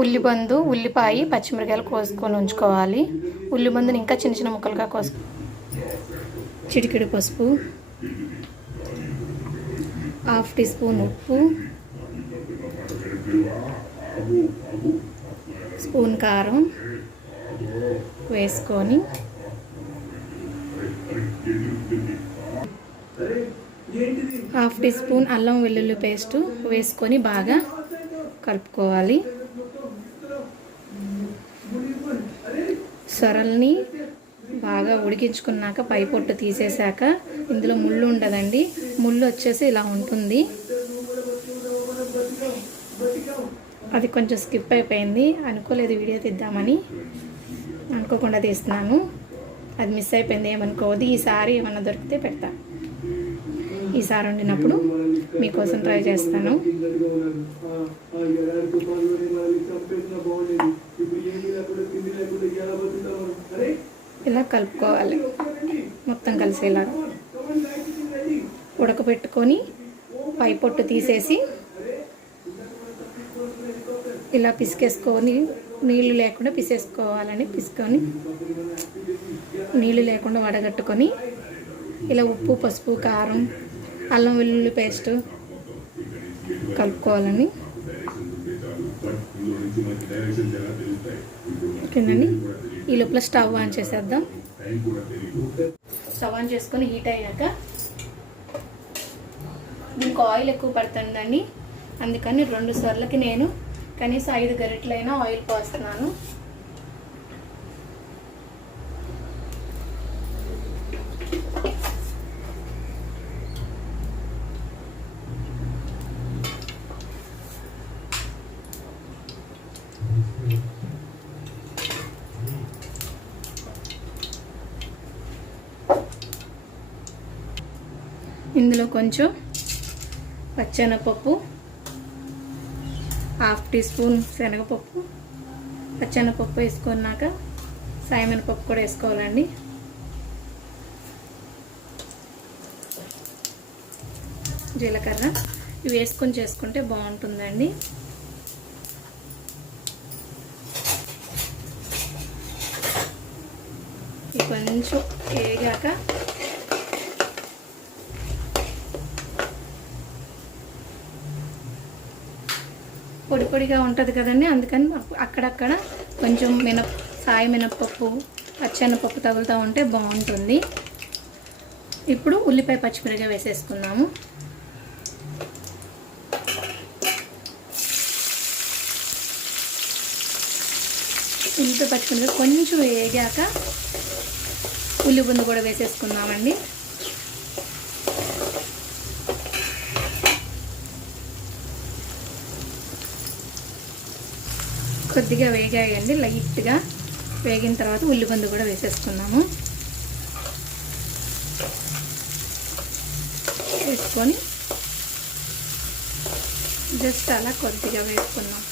ఉల్లిబందు, ఉల్లిపాయ, పచ్చిమిరకాయలు కోసుకొని ఉంచుకోవాలి. ఉల్లిబందుని ఇంకా చిన్న చిన్న ముక్కలుగా చిటికెడు పసుపు, 1/2 టీ స్పూన్ ఉప్పు, స్పూన్ కారం వేసుకొని హాఫ్ టీ స్పూన్ అల్లం వెల్లుల్లి పేస్ట్ వేసుకొని బాగా కలుపుకోవాలి. సొరల్ని బాగా ఉడికించుకున్నాక పై పొట్టు తీసేశాక ఇందులో ముళ్ళు ఉండదండి. ముళ్ళు వచ్చేసి ఇలా ఉంటుంది. అది కొంచెం స్కిప్ అయిపోయింది, అనుకోలేదు వీడియో తీద్దామని, అనుకోకుండా తీస్తున్నాను. అది మిస్ అయిపోయింది, ఏమనుకోవద్దు. ఈసారి ఏమన్నా దొరికితే పెడతా. ఈసారి వండినప్పుడు మీకోసం ట్రై చేస్తాను. ఇలా కలుపుకోవాలి మొత్తం కలిసేలా. ఉడకబెట్టుకొని పై పొట్టు తీసేసి ఇలా పిసికేసుకొని నీళ్ళు లేకుండా పిసేసుకోవాలని, నీళ్ళు లేకుండా వడగట్టుకొని ఇలా ఉప్పు, పసుపు, కారం, అల్లం వెల్లుల్లి పేస్ట్ కలుపుకోవాలని. ఓకేనండి, ఈ లోపల స్టవ్ ఆన్ చేసేద్దాం. స్టవ్ ఆన్ చేసుకొని హీట్ అయ్యాక దీనికి ఆయిల్ ఎక్కువ పడుతుందండి, అందుకని 2 సార్లకి నేను కనీసం 5 గరిటెలైనా ఆయిల్ పోస్తున్నాను. ఇందులో కొంచెం పచ్చెనపప్పు, 1/2 టీ స్పూన్ శనగపప్పు, పచ్చెనపప్పు వేసుకున్నాక సాయమినపప్పు కూడా వేసుకోవాలండి. జీలకర్ర ఇవి వేసుకొని చేసుకుంటే బాగుంటుందండి. ఇవి కొంచెం వేగాక పొడి పొడిగా ఉంటుంది కదండి, అందుకని అక్కడక్కడ కొంచెం సాయి మినప్పప్పు, పచ్చెనపప్పు తగులుతూ ఉంటే బాగుంటుంది. ఇప్పుడు ఉల్లిపాయ, పచ్చిమిరపకాయ వేసేసుకున్నాము. ఉల్లిపాయ, పచ్చిమిరపకాయ కొంచెం వేగాక ఉల్లిబందు కూడా వేసేసుకుందామండి. కొద్దిగా వేగాయండి, లైట్గా వేగిన తర్వాత ఉల్లిబందు కూడా వేసేసుకున్నాము. వేసుకొని జస్ట్ అలా కొద్దిగా వేసుకున్నాం,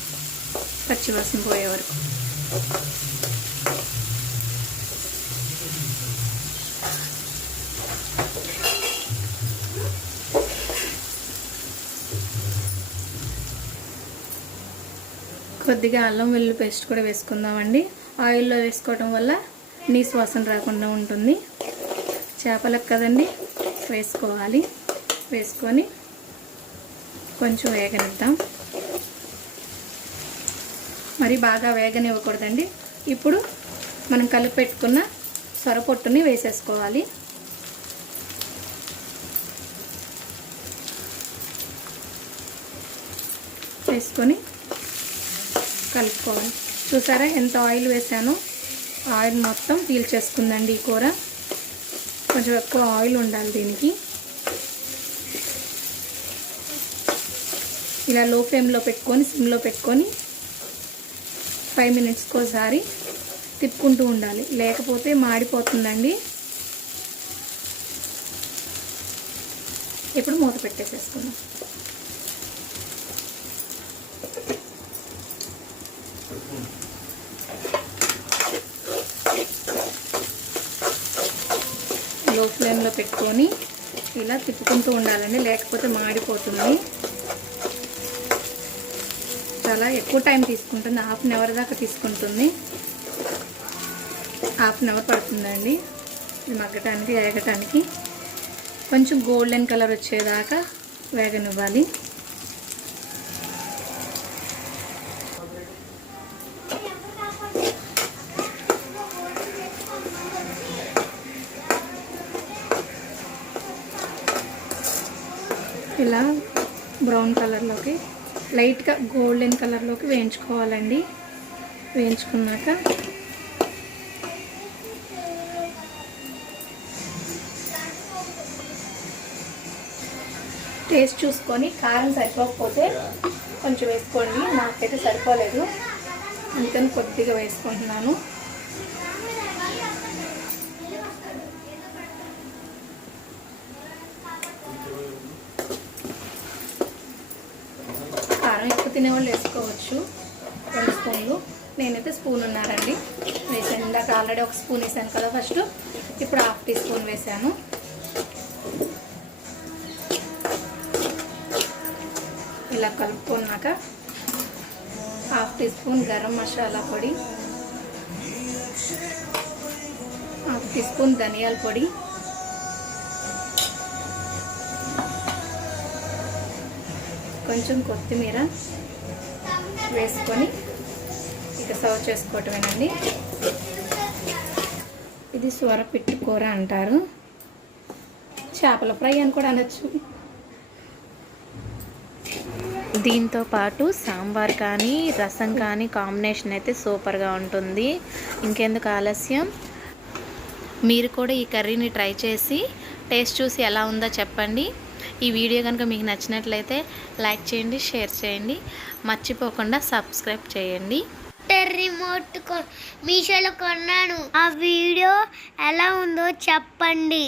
పచ్చివాసన పోయే వరకు. కొద్దిగా అల్లం వెల్లుల్లి పేస్ట్ కూడా వేసుకుందామండి. ఆయిల్లో వేసుకోవడం వల్ల నీసు వాసన రాకుండా ఉంటుంది. చేపలకు కదండి వేసుకోవాలి. వేసుకొని కొంచెం వేగనిద్దాం, మరి బాగా వేగనివ్వకూడదండి. ఇప్పుడు మనం కలిపి పెట్టుకున్న సొరపొట్టుని వేసేసుకోవాలి. వేసుకొని కలుపుకోవాలి. చూసారా ఎంత ఆయిల్ వేసానో, ఆయిల్ మొత్తం పీల్చేసుకుందండి ఈ కూర. కొంచెం ఎక్కువ ఆయిల్ ఉండాలి దీనికి. ఇలా లో ఫ్లేమ్లో పెట్టుకొని, సిమ్లో పెట్టుకొని 5 మినిట్స్కి ఒకసారి తిప్పుకుంటూ ఉండాలి, లేకపోతే మాడిపోతుందండి. ఇప్పుడు మూత పెట్టేసేసుకుందాం. లో ఫ్లేమ్లో పెట్టుకొని ఇలా తిప్పుకుంటూ ఉండాలండి, లేకపోతే మాడిపోతుంది. మసాలా ఎక్కువ టైం తీసుకుంటుంది, హాఫ్ అన్ అవర్ దాకా తీసుకుంటుంది. హాఫ్ అన్ అవర్ పడుతుందండి ఇది మగ్గటానికి, వేగటానికి. కొంచెం గోల్డెన్ కలర్ వచ్చేదాకా వేగనివ్వాలి. ఇలా బ్రౌన్ కలర్లోకి, లైట్గా గోల్డెన్ కలర్లోకి వేయించుకోవాలండి. వేయించుకున్నాక టేస్ట్ చూసుకొని కారం సరిపోకపోతే కొంచెం వేసుకోండి. నాకైతే సరిపోలేదు, అందుకని కొద్దిగా వేసుకుంటున్నాను. కారం ఎక్కువ తినేవాళ్ళు వేసుకోవచ్చు, 2 స్పూన్లు. నేనైతే స్పూన్ ఉన్నారండి వేసాను. ఇందాక ఆల్రెడీ 1 స్పూన్ వేసాను కదా ఫస్ట్, ఇప్పుడు 1/2 టీ స్పూన్ వేసాను. ఇలా కలుపుకున్నాక 1/2 టీ స్పూన్ గరం మసాలా పొడి, 1/2 టీ స్పూన్ ధనియాల పొడి, కొంచెం కొత్తిమీర వేసుకొని ఇక సర్వ్ చేసుకోవటమేనండి. ఇది సొరపిట్టు కూర అంటారు, చేపల ఫ్రై అని కూడా అనొచ్చు. దీంతో పాటు సాంబార్ కానీ రసం కానీ కాంబినేషన్ అయితే సూపర్గా ఉంటుంది. ఇంకెందుకు ఆలస్యం, మీరు కూడా ఈ కర్రీని ట్రై చేసి టేస్ట్ చూసి ఎలా ఉందో చెప్పండి. ఈ వీడియో కనుక మీకు నచ్చినట్లయితే లైక్ చేయండి, షేర్ చేయండి, మర్చిపోకుండా సబ్స్క్రైబ్ చేయండి. రిమోట్ మీషోలో కొన్నాను, ఆ వీడియో ఎలా ఉందో చెప్పండి.